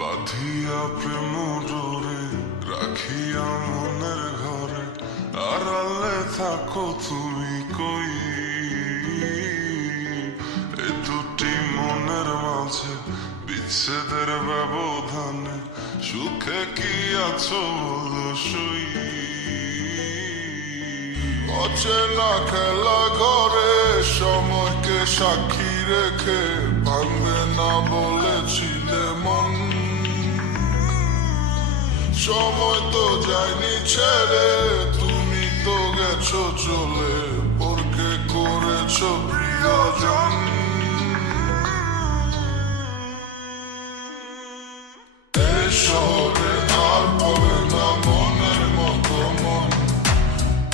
বাঁধিয়া প্রেম ডোরে রাখিয়া মনের ঘরে আড়ালে থাকো তুমি কই এ দুটি মনের মাঝে বিচ্ছেদের ব্যবধানে সুখে কি আছো বলো সই অচেনা খেলা ঘরে সময়কে সাক্ষী রেখে ভাঙবে না বলেছিলে মন সময় তো যায়নি ছেড়ে তুমি তো গেছো চলে পরকে করেছো প্রিয়জন এই শহরে আর পাবে না মনের মতো মন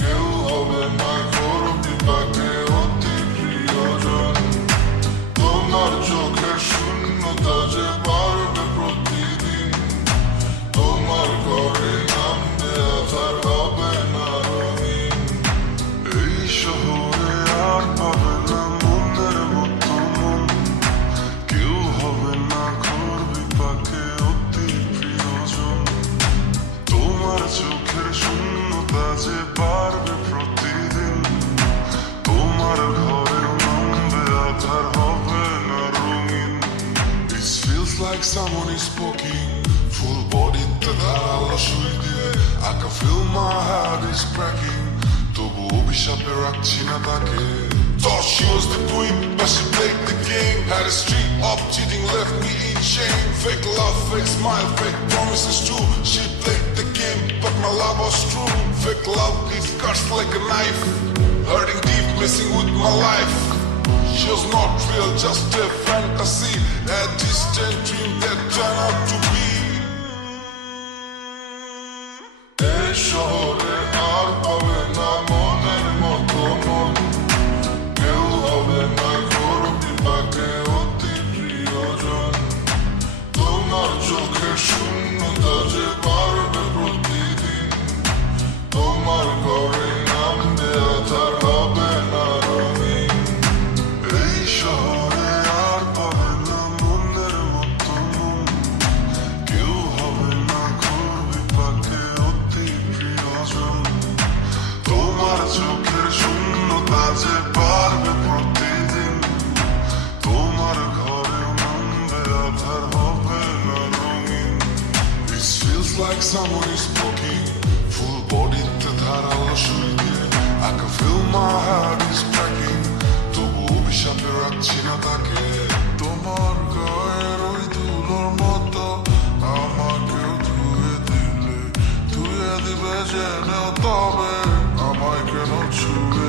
কেউ হবে না ঘোর বিপাকে অতি প্রিয়জন তোমার চোখের শূন্যতা যে বাড়বে প্রতিদিন তোমার ঘরে নামবে আধার হবে না রঙিন এই শহরে আর পাবে না মনের মতো মন কেউ হবে না ঘোর বিপাকে অতি প্রিয়জন তোমার চোখের শূন্যতা যে বাড়বে প্রতিদিন তোমার ঘরে নামবে আধার হবে না রঙিন It feels like someone is poking full body তে ধারালো সুই দিয়ে I can feel my heart is cracking তবু অভিশাপে রাখছি না তাকে Thought she was the queen but she played the game Had a streak of cheating left me in shame Fake love, fake smile, fake promises too She played the game but my love was true Fake love leaves cuts like a knife Hurting deep, messing with my life She was not real, just a fantasy A distant dream that turned out to be এই শহরে আর পাবে না মনের মতো মন কেউ হবে না ঘোর বিপাকে অতি প্রিয়জন তোমার চোখের শূন্যতা যে বাড়বে প্রতিদিন তোমার ঘরে নামবে আধার হবে না রঙিন এই শহরে আর পাবে না মনের মতো মন কেউ হবে না ঘোর বিপাকে অতি প্রিয়জন তোমার চোখের শূন্যতা যে বাড়বে প্রতিদিন তোমার ঘরে নামবে আধার হবে না রঙিন It feels like someone is poking full body তে ধারালো সুই দিয়ে I can feel my heart is cracking তবু অভিশাপে রাখছি না তাকে তোমার গায়ের ওই ধুলোর মতো আমাকেও ধুয়ে দিবে জেনেও তবে আমায় কেন ছুঁয়ে